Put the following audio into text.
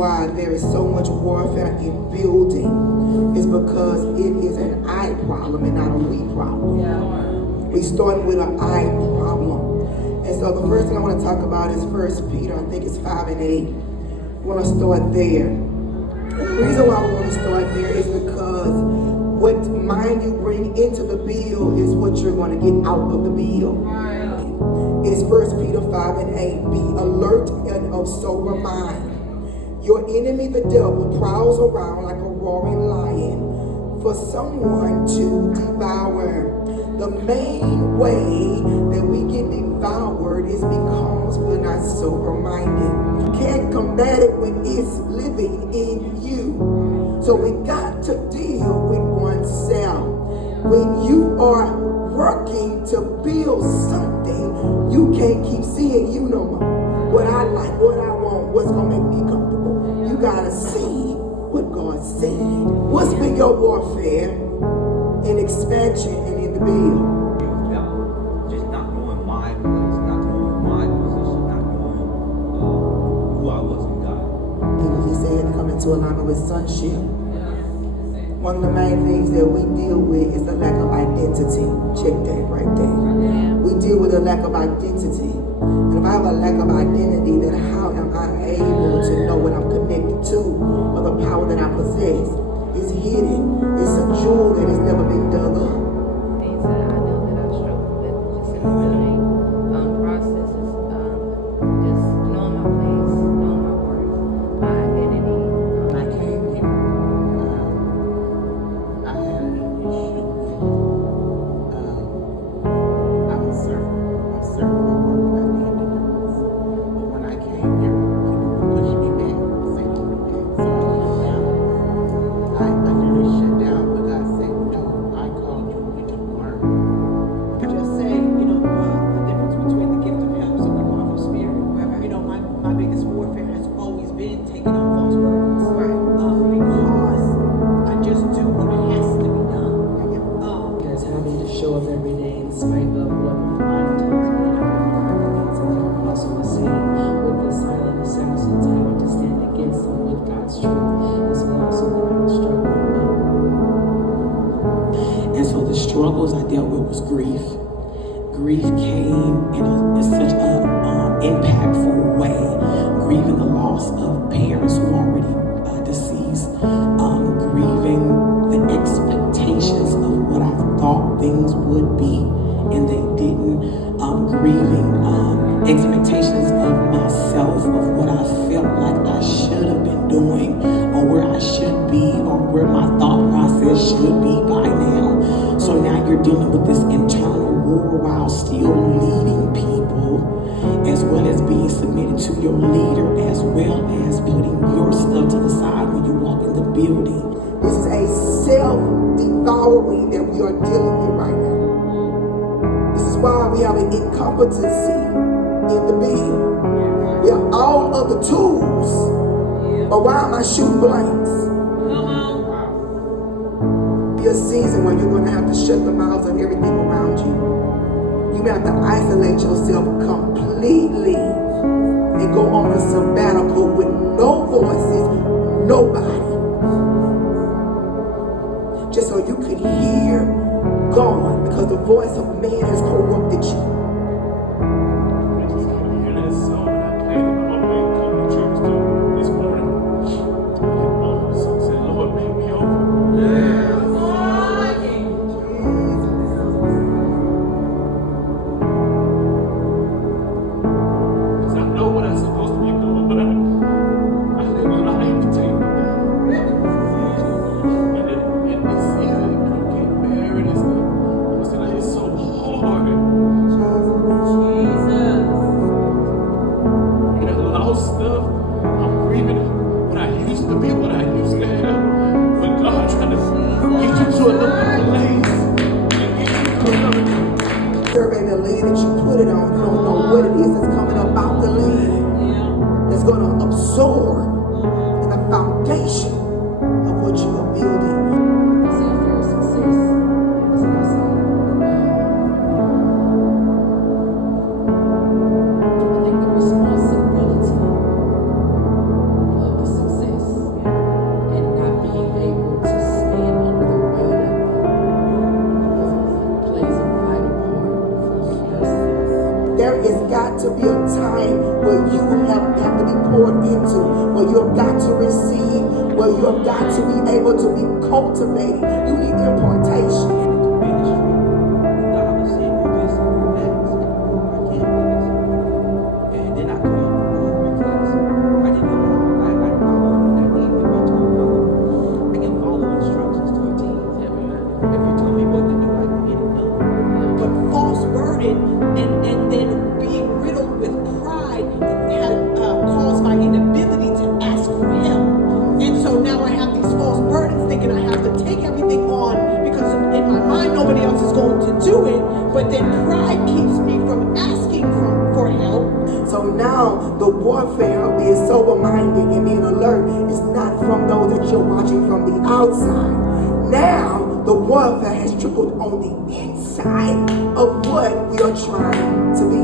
why there is so much warfare in building is because it is an I problem and not a we problem. We start with an I problem. And so the first thing I want to talk about is 1 Peter, I think it's 5 and 8. We want to start there. And the reason why we want to start there is because what mind you bring into the bill is what you're going to get out of the bill. It's 1 Peter 5 and 8. Be alert and of sober mind. Your enemy, the devil, prowls around like a roaring lion for someone to devour. The main way that we get devoured is because we're not sober-minded. You can't combat it when it's living in you. So we got to deal with oneself. When you are working to build something, you can't keep seeing you no more. What I like, what I want, what's going to make me comfortable. You got to see what God said. What's been your warfare in expansion and in the build? Just not knowing my place, not knowing my position, not knowing who I was in God. He said to come into alignment with sonship. One of the main things that we deal with is the lack of identity. Check that right there. We deal with a lack of identity. And if I have a lack of identity, then how am I able to know what I'm connected to or the power that I possess? It's hidden. It's a jewel that has never been dug up. Things that I know that I struggle with just in the learning process is just knowing my place, knowing my worth, my identity. When I came here, I had an issue with I'm a servant. I'm serving my work and I need to do this. But when I came here, people pushed me back, sent me back. So I shut down. I literally shut down, but God said, no, I called you to learn. Just say, the difference between the gift of helps and the power of spirit. My biggest warfare has always been taking on false burdens. Because I just do what has to be done. Because having to show up every day in spite of what my mind tells me and I'm also the same with the silent assassins. I have to stand against them with God's truth. It's not something I was struggling with. And so the struggles I dealt with was grief. Grief came in such an impactful way. Grieving the loss of parents who are already deceased. Grieving the expectations of what I thought things would be and they didn't. Grieving expectations of myself, of what I felt like I should have been doing or where I should be or where my thought process should be by now. So now you're dealing with this internal war while still leading people, as well as being submitted to your leader, as well as putting your stuff to the side when you walk in the building. This is a self-devouring that we are dealing with right now. This is why we have an incompetency in the build. We have all of the tools, but why am I shooting blanks? Be a season where you're going to have to shut the mouths of everything around you. You may have to isolate yourself completely and go on a sabbatical with no voices, nobody. Just so you can hear God, because the voice of man has corrupted you. Survey the land that you put it on. You don't know what it is that's coming up out the land that's going to absorb the foundation of what you are building. I think the responsibility of the success poured into, where you have got to receive, where you have got to be able to be cultivated. You need impartation. Ministry. God was saying, do this, do that. I can't do this. And then I couldn't move because I didn't know how. I followed what I needed to be told. I can follow instructions to a T. If you tell me what to do, I can get it done. But false burden and then being riddled with pride had caused my inability to ask for help. And so now I have these false burdens thinking I have to take everything on because in my mind nobody else is going to do it. But then pride keeps me from asking for help. So now the warfare of being sober-minded and being alert is not from those that you're watching from the outside. Now the warfare has trickled on the inside of what we are trying to be